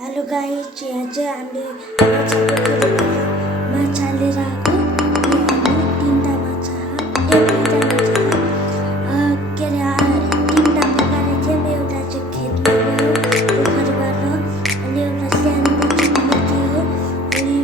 Hello guys, यहाँ चाहिँ हामीले माछा लिएर आएको। तिनवटा माछा दुईवटा माछा के अरे तिनवटा पकाएर थियौँ। एउटा चाहिँ खेतमा गयो पोखरीबाट, अनि एउटा सानो बच्चाको थियो। अनि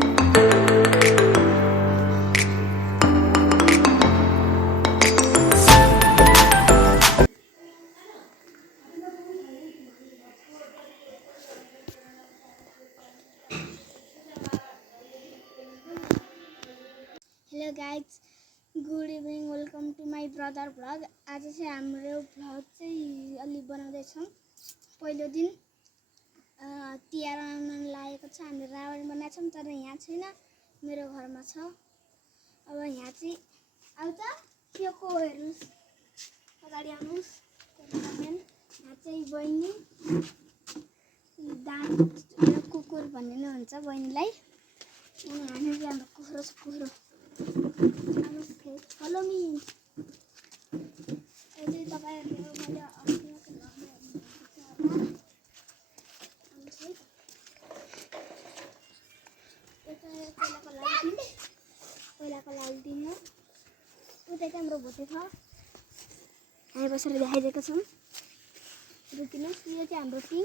hello guys, good evening, welcome to my brother vlog. आज चाहिँ हाम्रो भ्लग चाहिँ अलि बनाउँदैछौँ। पहिलो दिन तिहार मनाउन लागेको छ। हामीले रावण बनाएको छौँ, तर यहाँ छैन, मेरो घरमा छ। अब यहाँ चाहिँ आउँछ के को हेर्नुहोस्, अगाडि आउनुहोस्। यहाँ चाहिँ बहिनी दान कुकुर भन्ने नै हुन्छ बहिनीलाई। अनि हामी चाहिँ हाम्रो कुखुरो छ, कुखुरो। हेलो मी अहिले तपाईँहरूले मैले पहिलाको लालटिन हो। उता चाहिँ हाम्रो भोटे छ, हामी बसेर देखाइदिएको छौँ। रुकिनुहोस्, यो चाहिँ हाम्रो टिम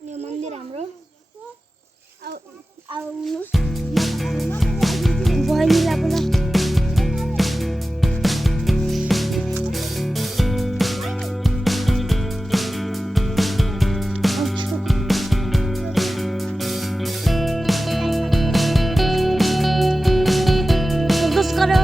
अनि यो मन्दिर हाम्रो। आउनुहोस् बहिनीलाई बोला। फोकस करो।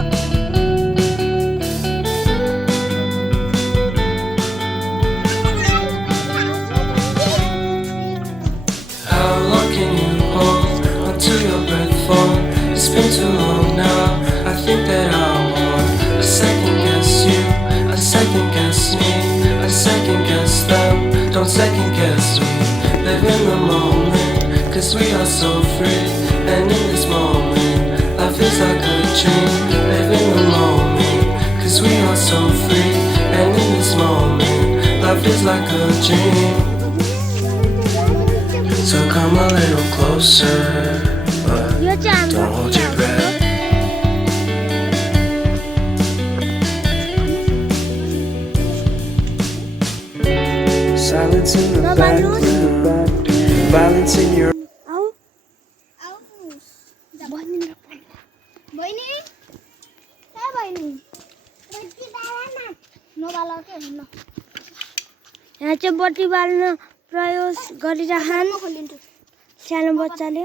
How long can you hold onto your breath for? It's been too long now. I think that I want a second guess you, a second guess me, a second guess them. Don't second guess me. Live in the moment, cause we are so free. And in this moment, life is like a dream. Live in the moment, cause we are so free. And in this moment, life is like a dream. So come a little closer, but don't hold your breath. Silence in the back, violence in your. बहिनी क्या बहिनी नबाला के न यहाँ चाहिँ बत्ती बाल्न प्रयोग गरिरहन् सानो बच्चाले।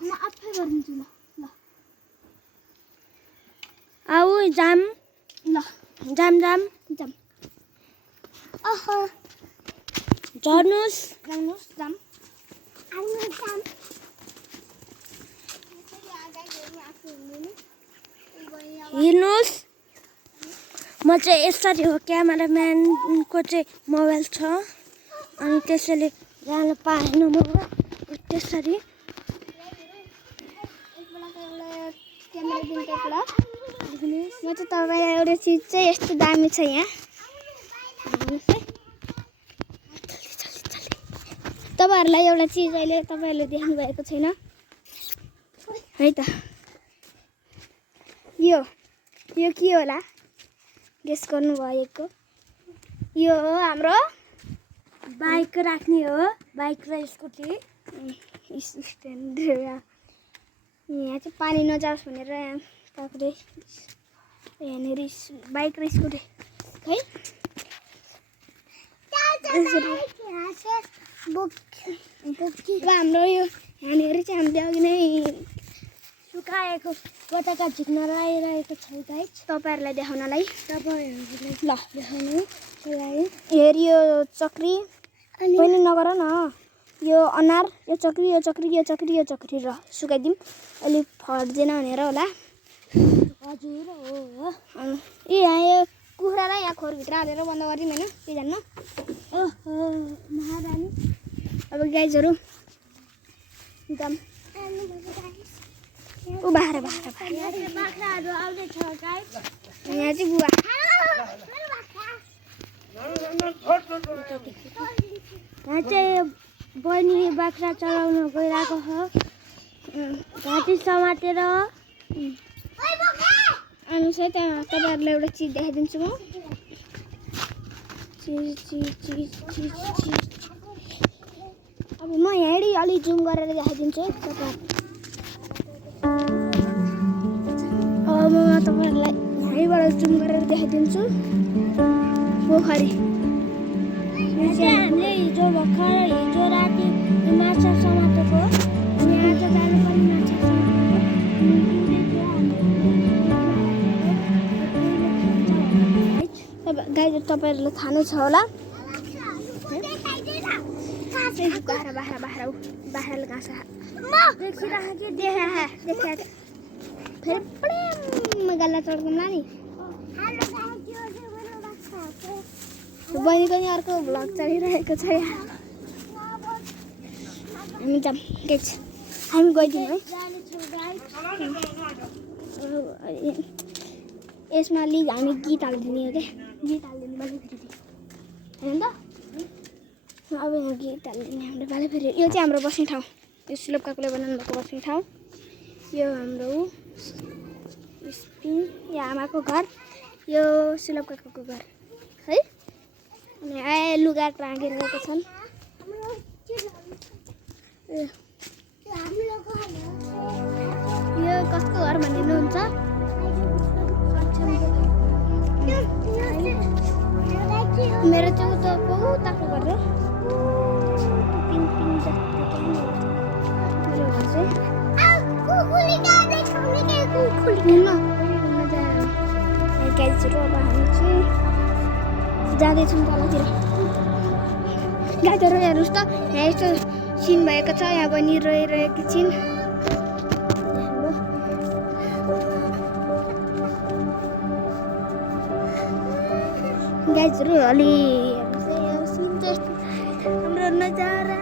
म आफै गरिदिन्छु। ल ल आऊ जाम ल जाम जाम जाम। ओहो झर्नुहोस्। जानुहोस् जाम। हिँड्नुहोस्। म चाहिँ यसरी हो, क्यामेराम्यानको चाहिँ मोबाइल छ, अनि त्यसैले जान पाएन म त्यसरी। म चाहिँ तपाईँलाई एउटा चिज चाहिँ यस्तो दामी छ यहाँ। तपाईँहरूलाई एउटा चिज अहिले तपाईँहरूले देख्नु भएको छैन है त। यो के होला गेस गर्नु भएको? यो हो हाम्रो बाइक राख्ने हो, बाइक र स्कुटी स्ट्यान्ड। यहाँ चाहिँ पानी नजाओस् भनेर तपाईँले यहाँनिर बाइक र स्कुटी है। अब हाम्रो यो यहाँनिर चाहिँ हामीले अघि नै सुकाएको पताका झिक्न लगाइरहेको छ गाइस, तपाईँहरूलाई देखाउनलाई। तपाईँहरूलाई ल देखाउनु लागि। हेरी यो चक्री पनि नगर न, यो अनार, यो चक्री, यो चक्री, यो चक्री, यो चक्री र सुकाइदिउँ अलिक फट्दैन भनेर होला। हजुर हो। यहाँ यो कुखुरालाई यहाँ खोरभित्र हालेर बन्द गरिदिउँ होइन, के जान्न। ओहो महारानी। अब गाइजहरू एकदम बाख्राहरू आउँदैछ गाइस। यहाँ चाहिँ बुवा यहाँ चाहिँ बहिनी बाख्रा चलाउन गइरहेको छ घाँटी समातेर अनि चाहिँ त्यहाँ तपाईँहरूलाई एउटा चिज देखाइदिन्छु म अब म यहाँनिर अलि जुम गरेर देखाइदिन्छु तपाईँहरू अब म तपाईँहरूलाई यहीँबाट जुम गरेर देखाइदिन्छु पोखरी हामीले हिजो राति माछा समातेको अनि आज जानु पनि माछा समातेको गाई तपाईँहरूलाई थाहा नै छ होला बाख्राले घाँस देखिरहेको फेरि प्रेम गल्ला चड्कौँला नि बहिनीको नि अर्को भ्लग चलिरहेको छ यहाँ हामी जाऊँ हामी गइदिउँ है यसमा अलि हामी गीत हालिदिने हो क्या गीत हालिदिनु बाले फेरि होइन त अब यहाँ गीत हालिदिने हाम्रो बाले फेरि यो चाहिँ हाम्रो बस्ने ठाउँ यो सुलभ काकुले बनाउनु भएको बस्ने ठाउँ यो हाम्रो स्पिन या आमाको घर यो सुलभ काकुको घर है अनि लुगा टाँगिरहेको छन् यो कसको घर भनिदिनुहुन्छ मेरो चाहिँ उताको घर हो मेरो घर चाहिँ अब हामी चाहिँ जाँदैछौँ तलतिर गाईहरू हेर्नुहोस् त यहाँ यस्तो सिन भएको छ यहाँ पनि रोइरहेकी छिन् गाईहरू अलि हेर्नुहोस् सिन चाहिँ हाम्रो नजारा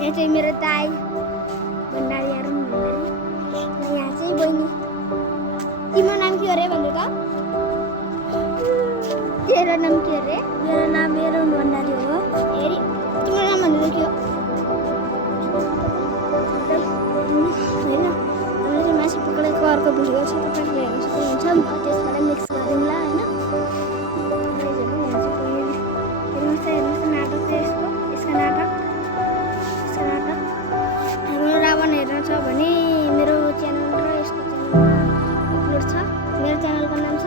यहाँ चाहिँ मेरो दाई भण्डारीहरू यहाँ चाहिँ बहिनी तिम्रो नाम के अरे भन्नु त तेरो नाम के अरे मेरो नाम मेरो भण्डारी हो हेरी तिम्रो नाम भन्नु के हो होइन हामीले चाहिँ मासु पकाएको अर्को भिडियो छ तपाईँले हेर्नु सक्नुहुन्छ त्यसबाट मिक्स गरिदिउँला होइन हेर्नुहोस् नाटक चाहिँ यसको नाटक हाम्रो रावण हेर्नु छ भने मेरो च्यानल र यसको च्यानलमा अपलोड छ मेरो च्यानलको नाम छ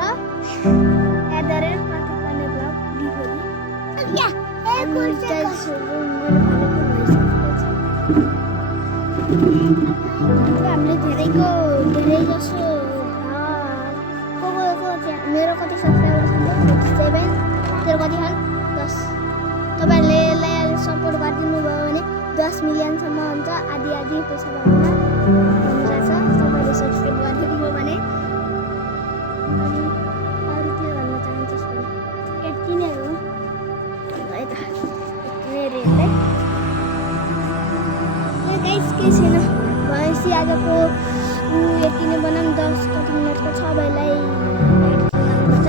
हामीले धेरै जसो मेरो कति सब्सक्राइबर छन् 7 तेरो कति छन् 10 तपाईँहरूले यसलाई सपोर्ट गरिदिनु भयो भने 10 मिलियनसम्म हुन्छ आधी पैसा पाउँछ तपाईँले सब्सक्राइब गरिदिनु भयो भने अरू के भन्न चाहन्छु यति नै हो है त यति नै केही छैन भनेपछि आजको यति नै बनाऊँ 10 कति मिनटको छ भाइलाई गर्नुपर्छ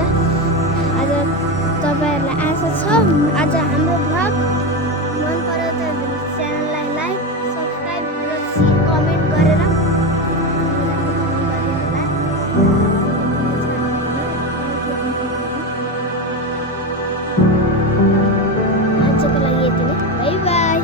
आज तपाईँहरूलाई आशा छ आज हाम्रो भ्लग मन पर्यो त च्यानललाई लाइक सब्सक्राइब र कमेन्ट गरेर आजको लागि यति नै बाई बाई